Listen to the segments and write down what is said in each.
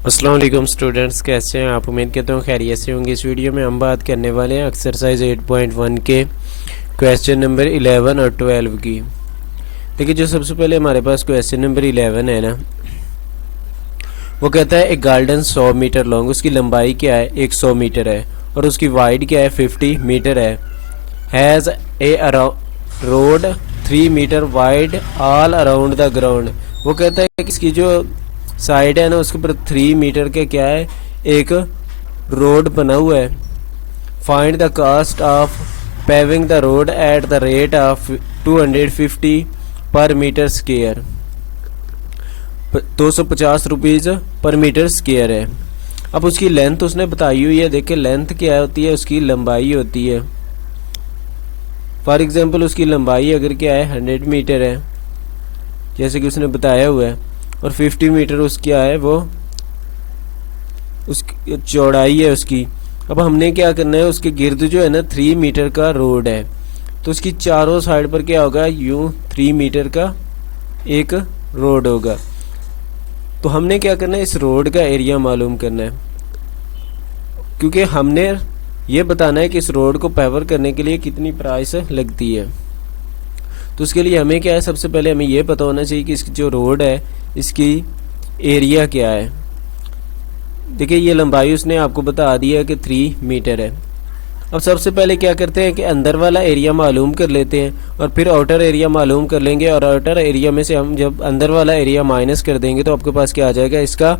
अस्सलाम वालेकुम स्टूडेंट्स, कैसे हैं आप? उम्मीद करता हूँ खैरियत से होंगे। इस वीडियो में हम बात करने वाले हैं एक्सरसाइज 8.1 के क्वेश्चन नंबर 11 और 12 की। देखिए, जो सबसे पहले हमारे पास क्वेश्चन नंबर 11 है ना, वो कहता है एक गार्डन 100 मीटर लॉन्ग, उसकी लंबाई क्या है? 100 मीटर है, और उसकी वाइड क्या है? 50 मीटर है। Has a road 3 meter wide all around the ground. वो कहता है कि इसकी जो साइड है ना, उसके ऊपर 3 मीटर के क्या है? एक रोड बना हुआ है। Find the cost of paving the road at the rate of 250 per meter square. 250 rupees per meter square है। अब उसकी लेंथ उसने बताई हुई है। देखिए, लेंथ क्या होती है? उसकी लंबाई होती है। फॉर एग्जांपल, उसकी लंबाई अगर क्या है 100 मीटर है, जैसे कि उसने बताया हुआ है, और 50 मीटर उसकी क्या है, वो उसकी चौड़ाई है उसकी। अब हमने क्या करना है, उसके गिर्द जो है ना 3 मीटर का रोड है, तो उसकी चारों साइड पर क्या होगा? यूं 3 मीटर का एक रोड होगा। तो हमने क्या करना है, इस रोड का एरिया मालूम करना है, क्योंकि हमने ये बताना है कि इस रोड को पेवर करने के लिए कितनी प्राइस लगती है। तो उसके लिए हमें क्या है, सबसे पहले हमें ये पता होना चाहिए कि इसकी जो रोड है इसकी एरिया क्या है। देखिए, ये लंबाई उसने आपको बता दी है कि 3 मीटर है। अब सबसे पहले क्या करते हैं कि अंदर वाला एरिया मालूम कर लेते हैं, और फिर आउटर एरिया मालूम कर लेंगे, और आउटर एरिया में से हम जब अंदर वाला एरिया माइनस कर देंगे तो आपके पास क्या आ जाएगा? इसका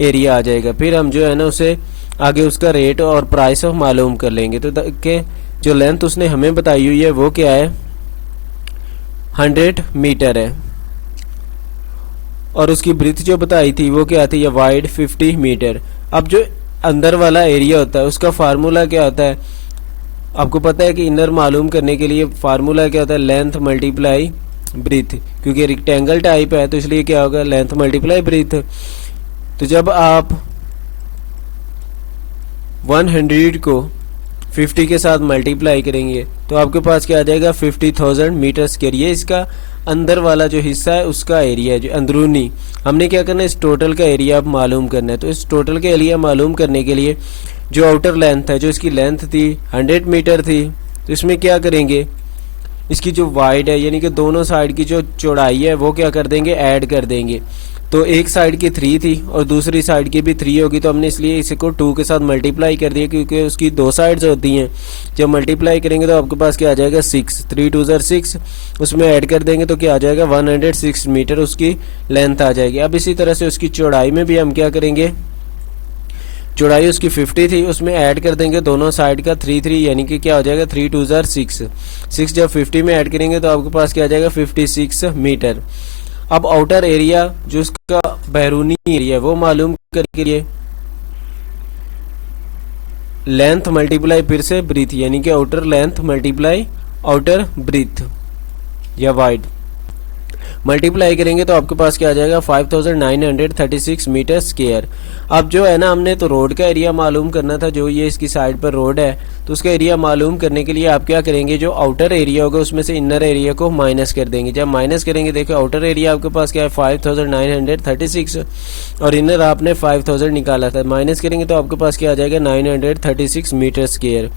एरिया आ जाएगा। फिर हम जो है ना उसे आगे उसका रेट और प्राइस मालूम कर लेंगे। तो के जो लेंथ उसने हमें बताई हुई है वो क्या है? 100 मीटर है, और उसकी ब्रीथ जो बताई थी वो क्या थी? या वाइड 50 मीटर। अब जो अंदर वाला एरिया होता है उसका फार्मूला क्या होता है? आपको पता है कि इनर मालूम करने के लिए फार्मूला क्या होता है? लेंथ मल्टीप्लाई ब्रीथ, क्योंकि रेक्टेंगल टाइप है तो इसलिए क्या होगा? Length multiply breadth. तो जब आप 100 को 50 के साथ मल्टीप्लाई करेंगे तो आपके पास क्या आ जाएगा? 50,000 मीटर स्क्वायर। ये इसका अंदर वाला जो हिस्सा है उसका एरिया है, जो अंदरूनी। हमने क्या करना है, इस टोटल का एरिया अब मालूम करना है। तो इस टोटल का एरिया मालूम करने के लिए जो आउटर लेंथ है, जो इसकी लेंथ थी 100 मीटर थी, तो इसमें क्या करेंगे, इसकी जो वाइड है यानी कि दोनों साइड की जो चौड़ाई है वो क्या कर देंगे? ऐड कर देंगे। तो एक साइड की 3 थी और दूसरी साइड की भी 3 होगी, तो हमने इसलिए इसी को 2 के साथ मल्टीप्लाई कर दिया, क्योंकि उसकी दो साइड्स होती हैं। जब मल्टीप्लाई करेंगे तो आपके पास क्या आ जाएगा? 6। 3 2 6, उसमें ऐड कर देंगे तो क्या आ जाएगा? 106 मीटर उसकी लेंथ आ जाएगी। अब इसी तरह से उसकी चौड़ाई में भी हम क्या करेंगे, चौड़ाई उसकी 50 थी, उसमें ऐड कर देंगे दोनों साइड का 3 यानी कि क्या हो जाएगा? 3 2 6। 6 जब 50 में ऐड करेंगे तो आपके पास क्या आ जाएगा? 56 मीटर। अब आउटर एरिया जो उसका बैरूनी एरिया है वो मालूम करने के लिए लेंथ मल्टीप्लाई फिर से ब्रीथ, यानी कि outer length multiply outer breadth या वाइड मल्टीप्लाई करेंगे तो आपके पास क्या आ जाएगा? 5936 मीटर स्क्वायर। अब जो है ना, हमने तो रोड का एरिया मालूम करना था, जो ये इसकी साइड पर रोड है, तो उसका एरिया मालूम करने के लिए आप क्या करेंगे, जो आउटर एरिया होगा उसमें से इनर एरिया को माइनस कर देंगे। जब माइनस करेंगे, देखो आउटर एरिया आपके पास क्या है? 5936, और इनर आपने 5000 निकाला था, माइनस करेंगे तो आपके पास क्या आ जाएगा? 936 मीटर स्क्वायर।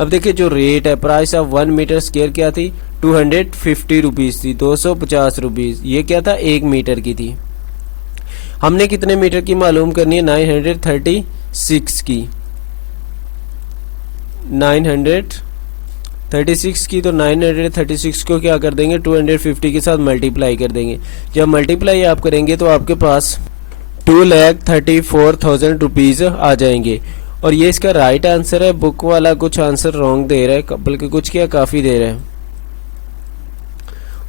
अब देखिए, जो रेट है, प्राइस ऑफ 1 मीटर स्क्वायर क्या थी? 250 रुपीज़ थी, 250 रुपीज़। ये क्या था? 1 मीटर की थी। हमने कितने मीटर की मालूम करनी है? 936 की। 936 की, तो 936 को क्या कर देंगे? 250 के साथ मल्टीप्लाई कर देंगे। जब मल्टीप्लाई आप करेंगे तो आपके पास 2,34,000 रुपीज़ आ जाएंगे। और ये इसका राइट आंसर है। बुक वाला कुछ आंसर रॉन्ग दे रहा है, बल्कि कुछ क्या काफ़ी दे रहा है।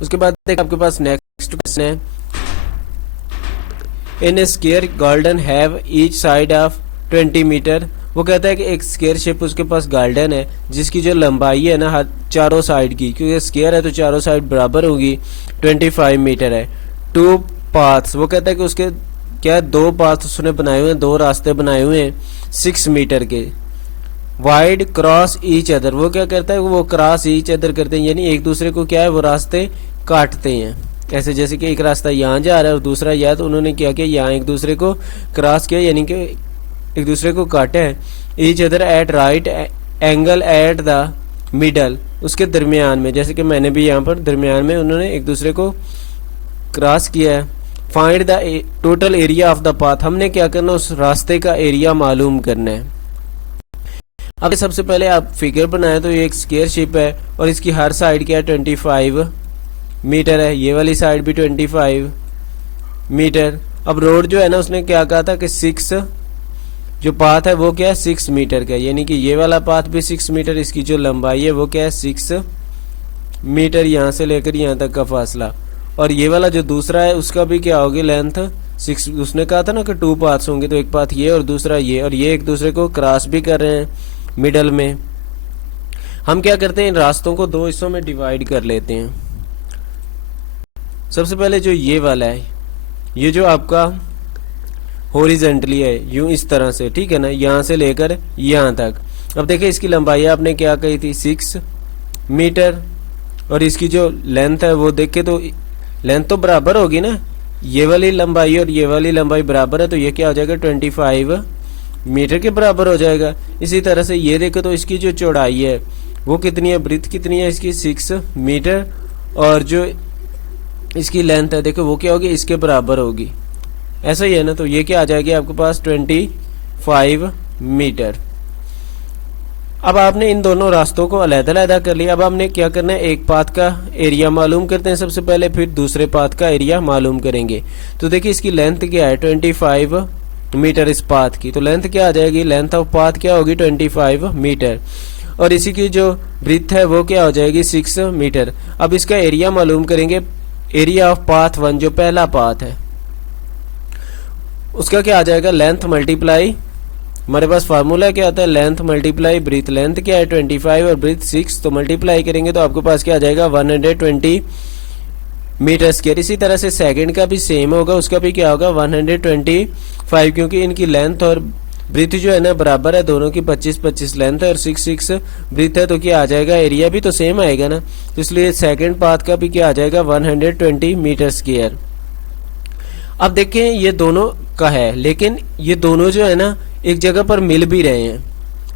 उसके बाद आपके पास नेक्स्ट क्वेश्चन है, in a square garden have each side of 20 metre. वो कहता है कि एक स्क्वायर शेप उसके पास गार्डन है जिसकी जो लंबाई है ना चारों साइड की, क्योंकि स्क्वायर है तो चारों साइड बराबर होगी, 25 मीटर है। 2 पाथ्स, वो कहता है कि उसके क्या 2 पाथ उसने बनाए हुए हैं, 2 रास्ते बनाए हुए हैं 6 मीटर के। वाइड क्रॉस ईच अदर, वो क्या करता है? वो क्रॉस ईच अदर करते हैं, यानी एक दूसरे को क्या है, वो रास्ते काटते हैं। ऐसे जैसे कि एक रास्ता यहाँ जा रहा है और दूसरा यहाँ, तो उन्होंने क्या किया, यहाँ एक दूसरे को क्रॉस किया, यानी कि एक दूसरे को काटा है। Each other at right angle at the middle, उसके दरमियान में, जैसे कि मैंने भी यहाँ पर दरमियान में उन्होंने एक दूसरे को क्रॉस किया है। Find the total area of the path, हमने क्या करना, उस रास्ते का एरिया मालूम करना है। अब सबसे पहले आप फिगर बनाए तो ये एक स्क्वायर शेप है और इसकी हर साइड क्या है, 25 मीटर है, ये वाली साइड भी 25 मीटर। अब रोड जो है ना, उसने क्या कहा था कि 6, जो पाथ है वो क्या है, 6 मीटर का, यानी कि ये वाला पाथ भी 6 मीटर, इसकी जो लंबाई है वो क्या है, 6 मीटर, यहाँ से लेकर यहाँ तक का फासला। और ये वाला जो दूसरा है उसका भी क्या होगी, लेंथ 6। उसने कहा था ना कि 2 पाथ्स होंगे, तो एक पाथ ये और दूसरा ये, और ये एक दूसरे को क्रॉस भी कर रहे हैं मिडल में। हम क्या करते हैं, इन रास्तों को 2 हिस्सों में डिवाइड कर लेते हैं। सबसे पहले जो ये वाला है, ये जो आपका हॉरिजेंटली है, यूं इस तरह से, ठीक है ना, यहाँ से लेकर यहाँ तक। अब देखिए इसकी लंबाई आपने क्या कही थी, 6 मीटर, और इसकी जो लेंथ है वो देखे तो लेंथ तो बराबर होगी ना, ये वाली लंबाई और ये वाली लंबाई बराबर है, तो ये क्या हो जाएगा, 25 मीटर के बराबर हो जाएगा। इसी तरह से ये देखो तो इसकी जो चौड़ाई है वो कितनी है, ब्रीथ कितनी है इसकी, 6 मीटर, और जो इसकी लेंथ है देखो वो क्या होगी, इसके बराबर होगी। ऐसा ही है ना, तो ये क्या आ जाएगी आपके पास, 25 मीटर। अब आपने इन दोनों रास्तों को अलग-अलग कर लिया। अब हमने क्या करना है, एक पाथ का एरिया मालूम करते हैं सबसे पहले, फिर दूसरे पाथ का एरिया मालूम करेंगे। तो देखिए इसकी लेंथ क्या है, 25 मीटर इस पाथ की, तो लेंथ क्या आ जाएगी, लेंथ ऑफ पाथ क्या होगी, 25 मीटर, और इसी की जो ब्रीथ है वो क्या हो जाएगी, 6 मीटर। अब इसका एरिया मालूम करेंगे, एरिया ऑफ पाथ 1 जो पहला पाथ है उसका क्या आ जाएगा, लेंथ मल्टीप्लाई, हमारे पास फार्मूला क्या आता है, लेंथ मल्टीप्लाई ब्रीथ, लेंथ क्या है 25 और ब्रीथ 6, तो मल्टीप्लाई करेंगे तो आपके पास क्या आ जाएगा, 120 मीटर स्क्वायर। इसी तरह से सेकंड का भी सेम होगा, उसका भी क्या होगा, 125, क्योंकि इनकी लेंथ और ब्रीथ जो है ना बराबर है, दोनों की 25-25 लेंथ है और 6 ब्रीथ है, तो क्या आ जाएगा, एरिया भी तो सेम आएगा ना, तो इसलिए सेकंड पाथ का भी क्या आ जाएगा, 120 मीटर स्क्वायर। अब देखें ये दोनों का है, लेकिन ये दोनों जो है ना एक जगह पर मिल भी रहे हैं।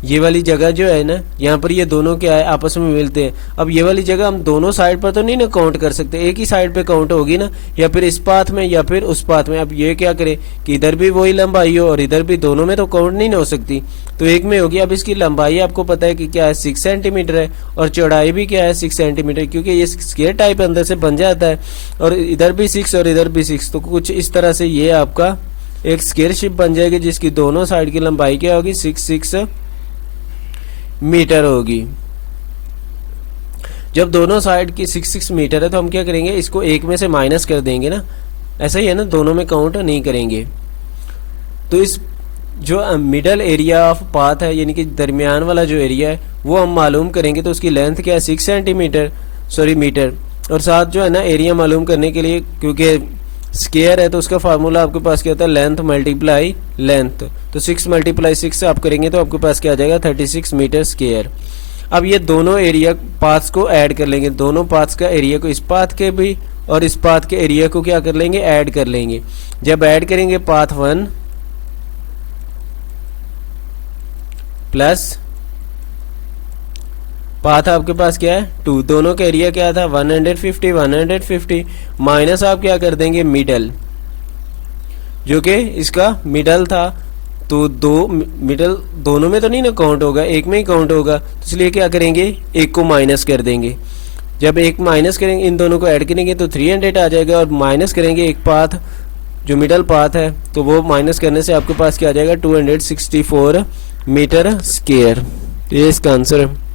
ये वाली जगह जो है ना, यहाँ पर ये दोनों क्या है, आपस में मिलते हैं। अब ये वाली जगह हम दोनों साइड पर तो नहीं ना काउंट कर सकते, एक ही साइड पे काउंट होगी ना, या फिर इस पाथ में या फिर उस पाथ में। अब ये क्या करे कि इधर भी वही लंबाई हो और इधर भी, दोनों में तो काउंट नहीं ना हो सकती, तो एक में होगी। अब इसकी लंबाई आपको पता है कि क्या है, 6 सेंटीमीटर है, और चौड़ाई भी क्या है, 6 सेंटीमीटर, क्योंकि ये स्क्वायर टाइप अंदर से बन जाता है, और इधर भी 6 और इधर भी 6, तो कुछ इस तरह से ये आपका एक स्क्वायर शेप बन जाएगी, जिसकी दोनों साइड की लंबाई क्या होगी, 6 मीटर होगी। जब दोनों साइड की 6 मीटर है तो हम क्या करेंगे, इसको एक में से माइनस कर देंगे ना, ऐसा ही है ना, दोनों में काउंट नहीं करेंगे। तो इस जो मिडल एरिया ऑफ पाथ है, यानी कि दरमियान वाला जो एरिया है वो हम मालूम करेंगे, तो उसकी लेंथ क्या है, 6 सेंटीमीटर, सॉरी मीटर, और साथ जो है ना एरिया मालूम करने के लिए, क्योंकि स्क्वायर है तो उसका फार्मूला आपके पास क्या होता है, लेंथ मल्टीप्लाई लेंथ, तो 6 × 6 आप करेंगे तो आपके पास क्या आ जाएगा, 36 मीटर स्क्वायर। अब ये दोनों एरिया पाथ्स को ऐड कर लेंगे, दोनों पाथ्स का एरिया को, इस पाथ के भी और इस पाथ के एरिया को क्या कर लेंगे, ऐड कर लेंगे। जब ऐड करेंगे पाथ 1 प्लस पाथ आपके पास क्या है 2, दोनों का एरिया क्या था 150 माइनस आप क्या कर देंगे मिडल, जो कि इसका मिडल था, तो दो मिडल दोनों में तो नहीं ना काउंट होगा, एक में ही काउंट होगा, तो इसलिए क्या करेंगे, एक को माइनस कर देंगे। जब एक माइनस करेंगे, इन दोनों को ऐड करेंगे तो 300 आ जाएगा, और माइनस करेंगे एक पाथ जो मिडल पाथ है, तो वो माइनस करने से आपके पास क्या आ जाएगा 264 मीटर स्क्वायर। तो ये इसका आंसर है।